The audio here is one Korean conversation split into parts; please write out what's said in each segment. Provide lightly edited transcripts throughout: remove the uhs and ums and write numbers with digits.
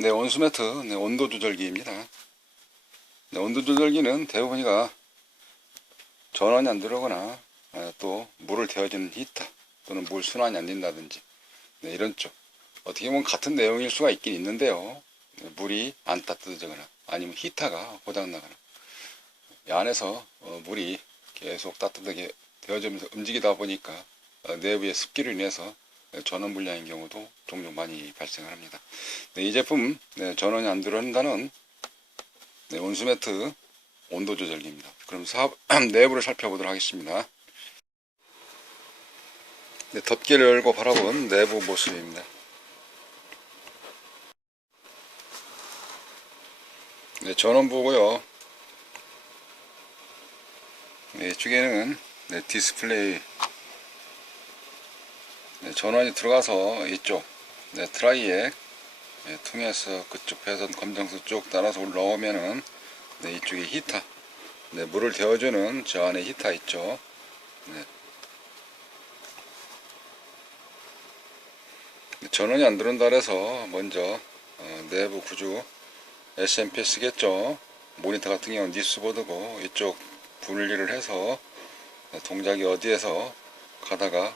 네, 온수매트, 네, 온도 조절기입니다. 네, 온도 조절기는 대부분이가 전원이 안 들어오거나 또 물을 데워주는 히터 또는 물 순환이 안 된다든지 네, 이런 쪽 어떻게 보면 같은 내용일 수가 있긴 있는데요. 네, 물이 안 따뜻해지거나 아니면 히터가 고장나거나 이 안에서 물이 계속 따뜻하게 데워지면서 움직이다 보니까 내부의 습기로 인해서 전원 불량인 경우도 종종 많이 발생을 합니다. 네, 이 제품 전원이 안 들어온다는 온수매트 온도 조절기입니다. 그럼 내부를 살펴보도록 하겠습니다. 네, 덮개를 열고 바라본 내부 모습입니다. 네, 전원부고요. 네, 이쪽에는 디스플레이 전원이 들어가서 이쪽 트라이액 통해서 그쪽 배선 검정수 쭉 따라서 올라오면은 이쪽에 히터 물을 데워주는 저 안에 히터 있죠. 전원이 안 들어온다 그래서 먼저 내부 구조 SMPS겠죠. 모니터 같은 경우는 니스보드고 이쪽 분리를 해서 동작이 어디에서 가다가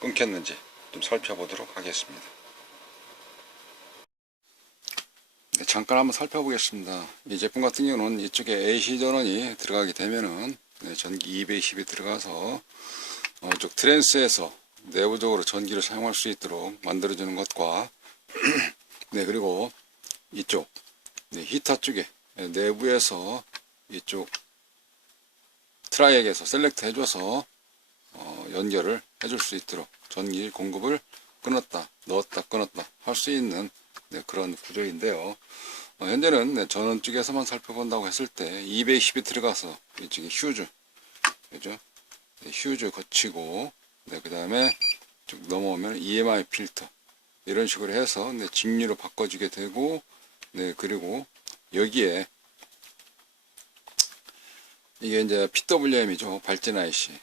끊겼는지 좀 살펴보도록 하겠습니다. 네, 잠깐 한번 살펴보겠습니다. 이 제품 같은 경우는 이쪽에 AC 전원이 들어가게 되면은 전기 220이 들어가서 이쪽 트랜스에서 내부적으로 전기를 사용할 수 있도록 만들어주는 것과 그리고 이쪽 히터 쪽에 내부에서 이쪽 트라이액에서 셀렉트 해줘서 연결을 해줄 수 있도록 전기 공급을 끊었다 넣었다 끊었다 할 수 있는 그런 구조인데요. 현재는 전원 쪽에서만 살펴본다고 했을 때 220이 들어가서 이쪽에 휴즈 그죠? 휴즈 거치고 그 다음에 쭉 넘어오면 EMI 필터 이런 식으로 해서 직류로 바꿔주게 되고 그리고 여기에 이게 이제 PWM이죠. 발진 IC.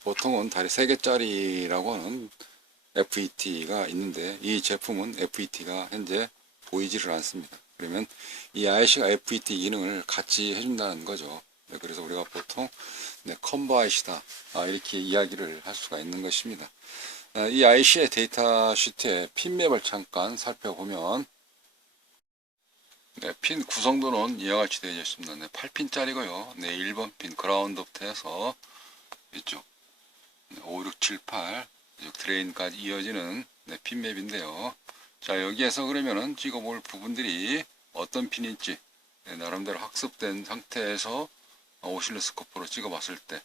보통은 다리 3개짜리라고 하는 FET가 있는데 이 제품은 FET가 현재 보이지를 않습니다. 그러면 이 IC가 FET 기능을 같이 해준다는 거죠. 그래서 우리가 보통 컴보 IC다 이렇게 이야기를 할 수가 있는 것입니다. 이 IC의 데이터 시트의 핀맵을 잠깐 살펴보면 핀 구성도는 이와 같이 되어 있습니다. 8핀짜리고요. 1번 핀 그라운드부터 해서 이쪽 5, 6, 7, 8 드레인까지 이어지는 핀맵인데요. 자, 여기에서 그러면은 찍어볼 부분들이 어떤 핀인지 나름대로 학습된 상태에서 오실로스코프로 찍어봤을 때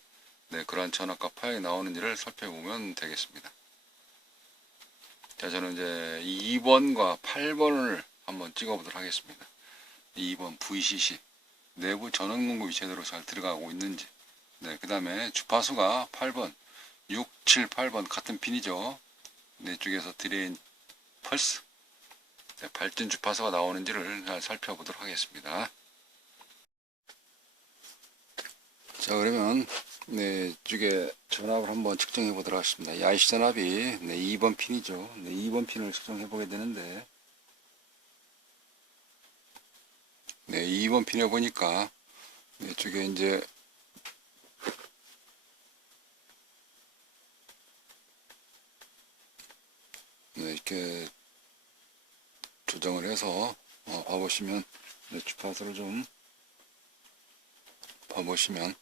그러한 전압과 파형이 나오는지를 살펴보면 되겠습니다. 자, 저는 이제 2번과 8번을 한번 찍어보도록 하겠습니다. 2번 VCC 내부 전원 공급이 제대로 잘 들어가고 있는지 그 다음에 주파수가 8번 6, 7, 8번 같은 핀이죠. 이쪽에서 드레인 펄스 발진 주파수가 나오는지를 잘 살펴보도록 하겠습니다. 자, 그러면 이쪽에 전압을 한번 측정해 보도록 하겠습니다. 이 IC 전압이 2번 핀이죠. 2번 핀을 측정해 보게 되는데 2번 핀에 보니까 이쪽에 이제 이렇게 조정을 해서 봐보시면 주파수를 좀 봐보시면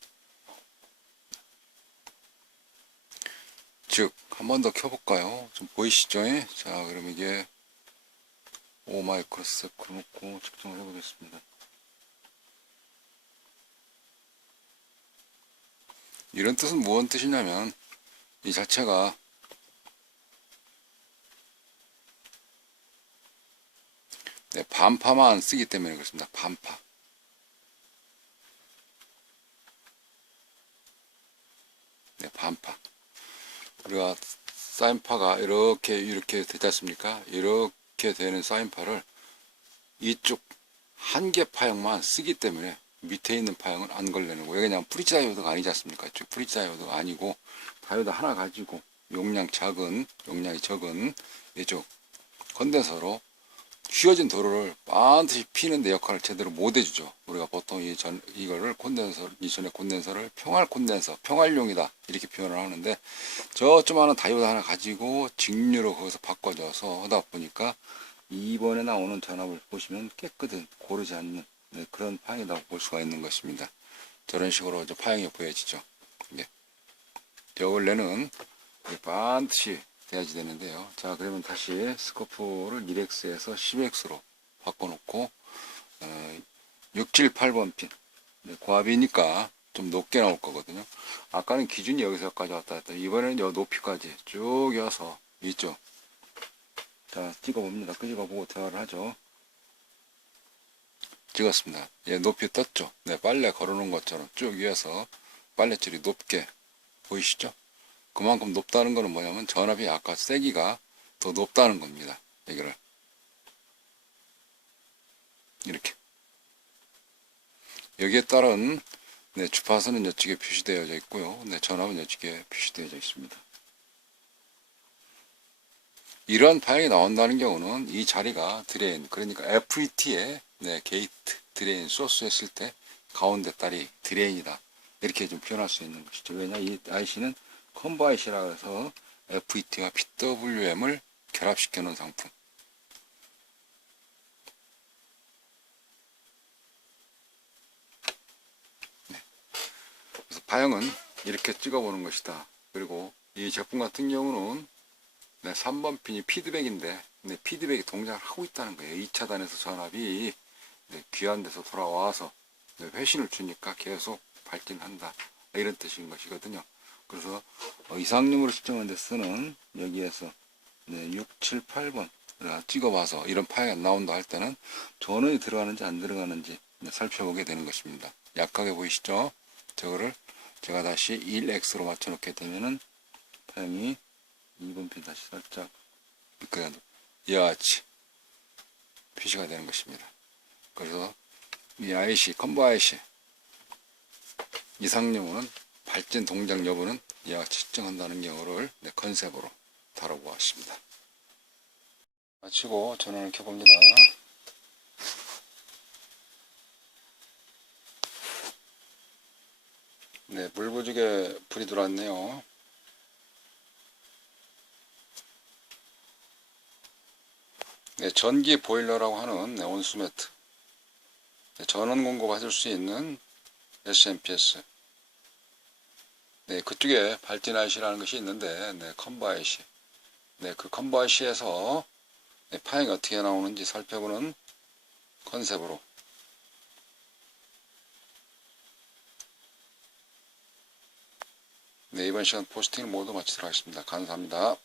즉 한 번 더 켜볼까요? 좀 보이시죠? 자, 그럼 이게 5마이크로세컨드 놓고 측정을 해보겠습니다. 이런 뜻은 무슨 뜻이냐면 이 자체가 반파만 쓰기 때문에 그렇습니다. 반파. 반파. 우리가 사인파가 이렇게 되지 않습니까? 이렇게 되는 사인파를 이쪽 한 개 파형만 쓰기 때문에 밑에 있는 파형은 안 걸리는 거예요. 그냥 프리지 다이오드가 아니지 않습니까? 이쪽 프리지 다이오드가 아니고 다이오드 하나 가지고 용량이 적은 이쪽 컨덴서로 휘어진 도로를 반드시 피는데 역할을 제대로 못 해주죠. 우리가 보통 이거를 이전의 콘덴서를 평활 콘덴서, 평활용이다 이렇게 표현을 하는데, 저조그마한 다이오드 하나 가지고 직류로 거기서 바꿔줘서 하다 보니까 2번에 나오는 전압을 보시면 깨끗한 고르지 않는 그런 파형이라고 볼 수가 있는 것입니다. 저런 식으로 이제 파형이 보여지죠. 예. 원래는 반드시 돼야지 되는데요. 자, 그러면 다시 스코프를 1X에서 10X로 바꿔놓고 6, 7, 8번 핀 고압이니까 좀 높게 나올 거거든요. 아까는 기준이 여기서까지 왔다 갔다, 이번에는 요 높이까지 쭉 이어서 있죠. 자, 찍어봅니다. 끄집어보고 대화를 하죠. 찍었습니다. 예, 높이 떴죠. 네, 빨래 걸어놓은 것처럼 쭉 이어서 빨래줄이 높게 보이시죠? 그만큼 높다는 것은 뭐냐면 전압이 아까 세기가 더 높다는 겁니다. 여기를 이렇게 여기에 따른 주파수는 이쪽에 표시되어져 있고요. 전압은 이쪽에 표시되어져 있습니다. 이러한 파형이 나온다는 경우는 이 자리가 드레인, 그러니까 FET에 게이트, 드레인, 소스 했을 때 가운데 딸이 드레인이다 이렇게 좀 표현할 수 있는 것이죠. 왜냐, 이 IC는 컴보 IC라 해서 FET와 PWM을 결합시켜 놓은 상품. 그래서 파형은 이렇게 찍어보는 것이다. 그리고 이 제품 같은 경우는 3번 핀이 피드백인데 피드백이 동작을 하고 있다는 거예요. 2차단에서 전압이 귀한 데서 돌아와서 회신을 주니까 계속 발진한다 이런 뜻인 것이거든요. 그래서 이상용으로 측정한 데서는 여기에서 6, 7, 8번 찍어봐서 이런 파형이 안 나온다 할 때는 전원이 들어가는지 안 들어가는지 살펴보게 되는 것입니다. 약하게 보이시죠? 저거를 제가 다시 1X로 맞춰 놓게 되면은 파형이 2번 핀 다시 살짝 미끄러져 이와 같이 표시가 되는 것입니다. 그래서 이 IC, 컴보 IC 이상용은 발진 동작 여부는 이와 같이 측정한다는 경우를 컨셉으로 다뤄보았습니다. 마치고 전원을 켜봅니다. 네, 물 부족에 불이 들어왔네요. 네, 전기 보일러라고 하는 온수매트, 전원 공급받을 수 있는 SMPS, 그쪽에 발진 IC라는 것이 있는데, 컴보 IC, 그 컴보 IC에서 파형이 어떻게 나오는지 살펴보는 컨셉으로 이번 시간 포스팅을 모두 마치도록 하겠습니다. 감사합니다.